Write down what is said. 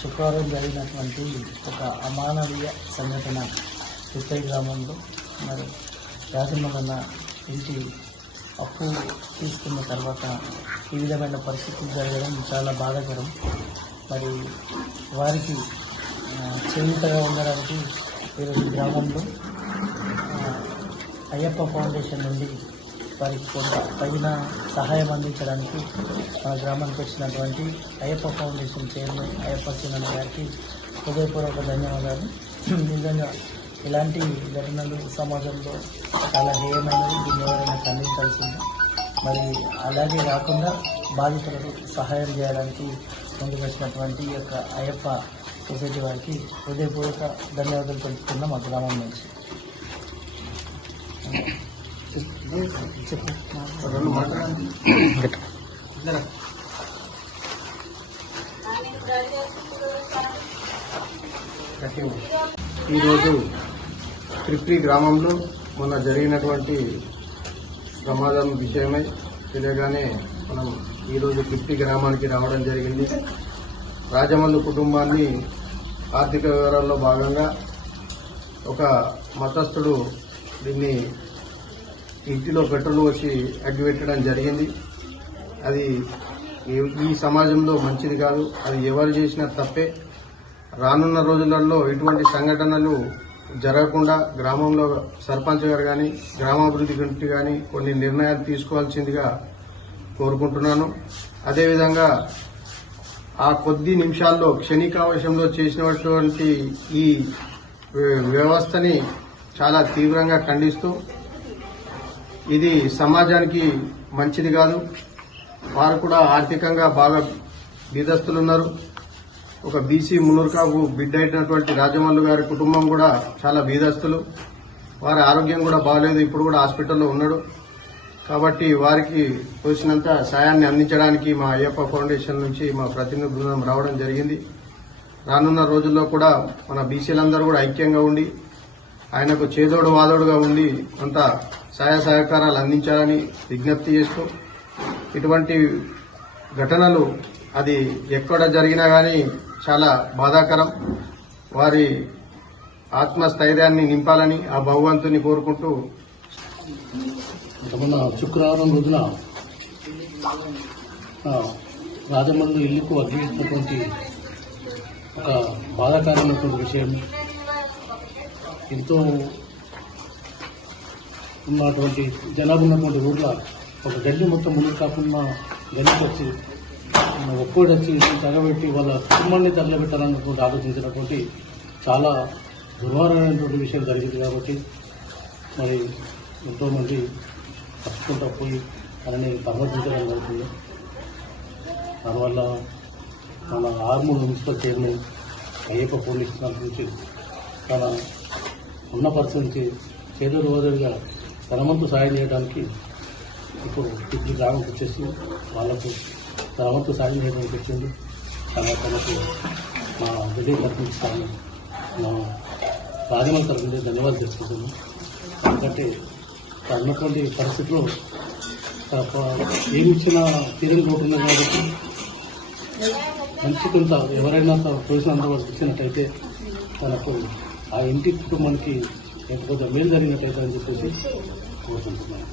శుక్రవారం జరిగినటువంటి ఒక అమానవీయ సంఘటన తిప్పై గ్రామంలో మరి రాజమల్లన్న ఇంటి అప్పు తీసుకున్న తర్వాత ఈ విధమైన పరిస్థితులు జరగడం చాలా బాధాకరం. మరి వారికి చేయూతగా ఉండడానికి ఈరోజు గ్రామంలో అయ్యప్ప ఫౌండేషన్ నుండి వారికి కొంత తగిన సహాయం అందించడానికి మన గ్రామానికి వచ్చినటువంటి అయ్యప్ప ఫౌండేషన్ చైర్మన్ అయ్యప్ప సీనన్న గారికి హృదయపూర్వక ధన్యవాదాలు. నిజంగా ఇలాంటి ఘటనలు సమాజంలో చాలా హేయమైనవి, దీన్ని ఎవరైనా ఖండించాల్సింది. మరి అలాగే కాకుండా బాధితులకు సహాయం చేయడానికి ముందుకు వచ్చినటువంటి ఈ యొక్క అయ్యప్ప సొసైటీ వారికి హృదయపూర్వక ధన్యవాదాలు తెలుపుతున్నాం మా గ్రామం నుంచి. ఈరోజు తిప్పి గ్రామంలో మొన్న జరిగినటువంటి ప్రమాదం విషయమై తెలియగానే మనం ఈరోజు తిప్పి గ్రామానికి రావడం జరిగింది. రాజమల్లు కుటుంబాన్ని ఆర్థిక వివరాల్లో భాగంగా ఒక మతస్థుడు దీన్ని ఇంటిలో పెట్రోల్ పోసి అగ్గిపెట్టడం జరిగింది. అది ఈ సమాజంలో మంచిది కాదు. అది ఎవరు చేసినా తప్పే. రానున్న రోజులలో ఇటువంటి సంఘటనలు జరగకుండా గ్రామంలో సర్పంచ్ గారు కానీ గ్రామాభివృద్ధి కమిటీ కానీ కొన్ని నిర్ణయాలు తీసుకోవాల్సిందిగా కోరుకుంటున్నాను. అదేవిధంగా ఆ కొద్ది నిమిషాల్లో క్షణికావేశంలో చేసినటువంటి ఈ వ్యవస్థని చాలా తీవ్రంగా ఖండిస్తూ ఇది సమాజానికి మంచిది కాదు. వారు కూడా ఆర్థికంగా బాగా బీదస్తులున్నారు. ఒక బీసీ మునూర్కాపు బిడ్డ అయినటువంటి రాజమల్లు గారి కుటుంబం కూడా చాలా బీదస్తులు. వారి ఆరోగ్యం కూడా బాగలేదు, ఇప్పుడు కూడా హాస్పిటల్లో ఉన్నాడు. కాబట్టి వారికి తోచినంత సాయాన్ని అందించడానికి మా అయ్యప్ప ఫౌండేషన్ నుంచి మా ప్రతినిధి బృందం రావడం జరిగింది. రానున్న రోజుల్లో కూడా మన బీసీలందరూ కూడా ఐక్యంగా ఉండి ఆయనకు చేదోడు వాదోడుగా ఉండి కొంత సహాయ సహకారాలు అందించాలని విజ్ఞప్తి చేస్తూ, ఇటువంటి ఘటనలు అది ఎక్కడ జరిగినా కానీ చాలా బాధాకరం. వారి ఆత్మస్థైర్యాన్ని నింపాలని ఆ భగవంతుని కోరుకుంటూ, మొన్న శుక్రవారం రోజున రాజమల్లు ఇల్లుకు అగ్గిపెట్టినటువంటి ఒక బాధాకరమైనటువంటి విషయం. ఎంతో ఉన్నటువంటి జనాభా ఉన్నటువంటి ఊర్లో ఒక గల్లి మొత్తం ముందు కాకుండా గల్లికి వచ్చి ఒక్కోటి వచ్చి తగబెట్టి వాళ్ళ కుటుంబాన్ని తగలబెట్టాలన్నటువంటి ఆలోచించినటువంటి చాలా దుర్మార్గమైనటువంటి విషయం జరిగింది. కాబట్టి మరి ఎంతోమంది తప్పుకుంటూ పోయి అలానే పరామర్శించడం జరుగుతుంది. దానివల్ల మన Armoor municipal chairman Ayyappa police నుంచి తన ఉన్న పరిస్థితి నుంచి చేదోడు వాదోడుగా తనవంతు సాయం చేయడానికి ఇప్పుడు తిప్పి గ్రామంకి వచ్చేసి వాళ్లకు తనవంతు సాయం చేయడానికి వచ్చింది. తనకు మా విజయ్ తరఫు నుంచి మా రాజమల్లి తరఫు నుంచి ధన్యవాదాలు తెలుసుకుంటున్నాను. ఎందుకంటే అన్నటువంటి పరిస్థితిలో ఏమి ఇచ్చినా తీరని కోరుతున్నారు కాబట్టి మంచి కొంత ఎవరైనా తోసినంత వరకు ఇచ్చినట్టయితే తనకు ఆ ఇంటి కుటుంబానికి కొంచెం మేలు జరిగినట్టయితే అని చెప్పేసి కోరుకుంటున్నాను.